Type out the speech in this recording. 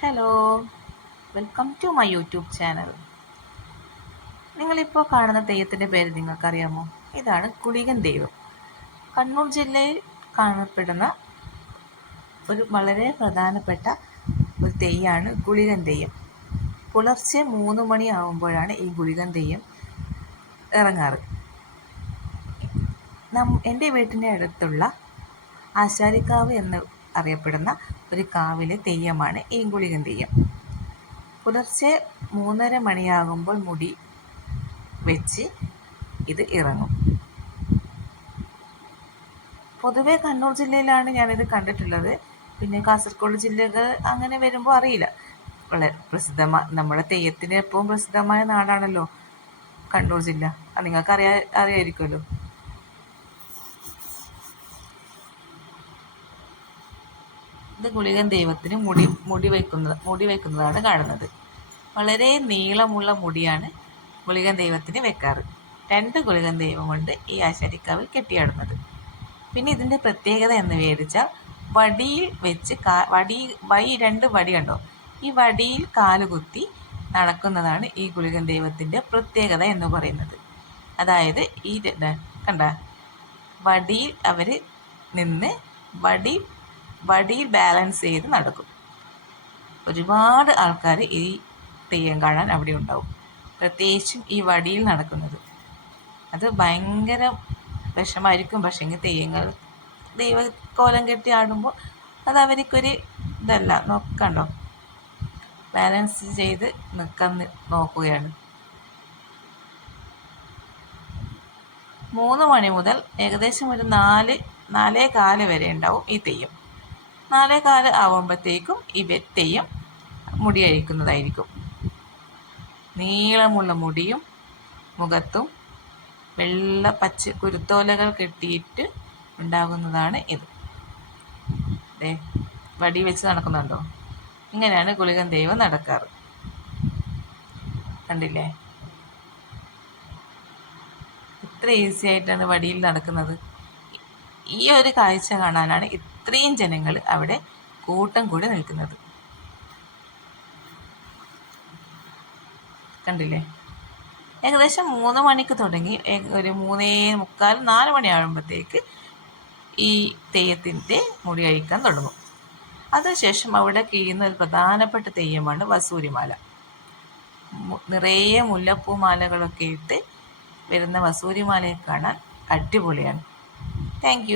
Hello welcome to my YouTube channel നിങ്ങളിപ്പോൾ കാണുന്ന തെയ്യത്തിന്റെ പേര് നിങ്ങൾക്കറിയാമോ? ഇതാണ് കുളികൻ ദൈവം. കണ്ണൂർ ജില്ലയിൽ കാണപ്പെടുന്ന ഒരു വളരെ പ്രധാനപ്പെട്ട ഒരു തെയ്യാണ് ഗുളികൻ തെയ്യം. പുലർച്ചെ മൂന്ന് മണിയാവുമ്പോഴാണ് ഈ ഗുളികൻ തെയ്യം ഇറങ്ങാറ്. നം എന്റെ വീട്ടിന്റെ അടുത്തുള്ള ആശാരിക്കാവ് എന്ന് അറിയപ്പെടുന്ന ഒരു കാവിലെ തെയ്യമാണ് ഈ ഗുളികൻ തെയ്യം. പുലർച്ചെ മൂന്നര മണിയാകുമ്പോൾ മുടി വെച്ച് ഇത് ഇറങ്ങും. പൊതുവെ കണ്ണൂർ ജില്ലയിലാണ് ഞാനിത് കണ്ടിട്ടുള്ളത്. പിന്നെ കാസർഗോഡ് ജില്ലകൾ അങ്ങനെ വരുമ്പോൾ അറിയില്ല. വളരെ പ്രസിദ്ധമായ നമ്മുടെ തെയ്യത്തിന് എപ്പോഴും പ്രസിദ്ധമായ നാടാണല്ലോ കണ്ണൂർ ജില്ല. അത് നിങ്ങൾക്ക് അറിയാ അറിയായിരിക്കുമല്ലോ. ഇത് ഗുളികൻ ദൈവത്തിന് മുടി മുടി വയ്ക്കുന്നത് മുടി വയ്ക്കുന്നതാണ് കാണുന്നത്. വളരെ നീളമുള്ള മുടിയാണ് ഗുളികൻ ദൈവത്തിന് വെക്കാറ്. രണ്ട് ഗുളികൻ ദൈവം കൊണ്ട് ഈ ആശാരിക്കാവ് കെട്ടിയാടുന്നത്. പിന്നെ ഇതിന്റെ പ്രത്യേകത എന്ന് വിചാരിച്ചാൽ വടിയിൽ വെച്ച് കാ വടി വൈ രണ്ട് വടി കണ്ടോ? ഈ വടിയിൽ കാലുകുത്തി നടക്കുന്നതാണ് ഈ ഗുളികൻ ദൈവത്തിന്റെ പ്രത്യേകത എന്ന് പറയുന്നത്. അതായത് ഈ കണ്ട? വടിയിൽ അവർ നിന്ന് വടി വടിയിൽ ബാലൻസ് ചെയ്ത് നടക്കും. ഒരുപാട് ആൾക്കാർ ഈ തെയ്യം കാണാൻ അവിടെ ഉണ്ടാവും. പ്രത്യേകിച്ചും ഈ വടിയിൽ നടക്കുന്നത്. അത് ഭയങ്കര വിഷമായിരിക്കും. പക്ഷേങ്കിൽ തെയ്യങ്ങൾ ദൈവക്കോലം കെട്ടി ആടുമ്പോൾ അത് അവർക്കൊരു ഇതല്ല. നോക്കണ്ടോ? ബാലൻസ് ചെയ്ത് നിൽക്കാൻ നോക്കുകയാണ്. മൂന്ന് മണി മുതൽ ഏകദേശം ഒരു നാല് നാലേ കാൽ വരെ ഉണ്ടാവും ഈ തെയ്യം. നാലേ കാൽ ആവുമ്പോഴത്തേക്കും ഈ വെറ്റയും മുടി അഴിക്കുന്നതായിരിക്കും. നീളമുള്ള മുടിയും മുഖത്തും വെള്ള പച്ച കുരുത്തോലകൾ കെട്ടിയിട്ട് ഉണ്ടാകുന്നതാണ് ഇത്. ദേ വടി വെച്ച് നടക്കുന്നുണ്ടോ? ഇങ്ങനെയാണ് ഗുളികൻ ദൈവം നടക്കാറ്. കണ്ടില്ലേ? ഇത്ര ഈസി ആയിട്ടാണ് വടിയിൽ നടക്കുന്നത്. ഈ ഒരു കാഴ്ച കാണാനാണ് ഇത്രയും ജനങ്ങൾ അവിടെ കൂട്ടം കൂടി നിൽക്കുന്നത്. കണ്ടില്ലേ? ഏകദേശം മൂന്ന് മണിക്ക് തുടങ്ങി. ഒരു മൂന്നേ മുക്കാൽ നാല് മണിയാകുമ്പോഴത്തേക്ക് ഈ തെയ്യത്തിന്റെ മുടി അഴിക്കാൻ തുടങ്ങും. അതിനുശേഷം അവിടെ കിഴിയുന്ന ഒരു പ്രധാനപ്പെട്ട തെയ്യമാണ് വസൂരിമാല. നിറയെ മുല്ലപ്പൂമാലകളൊക്കെ ഇട്ട് വരുന്ന വസൂരിമാലയെ കാണാൻ അടിപൊളിയാണ്. താങ്ക്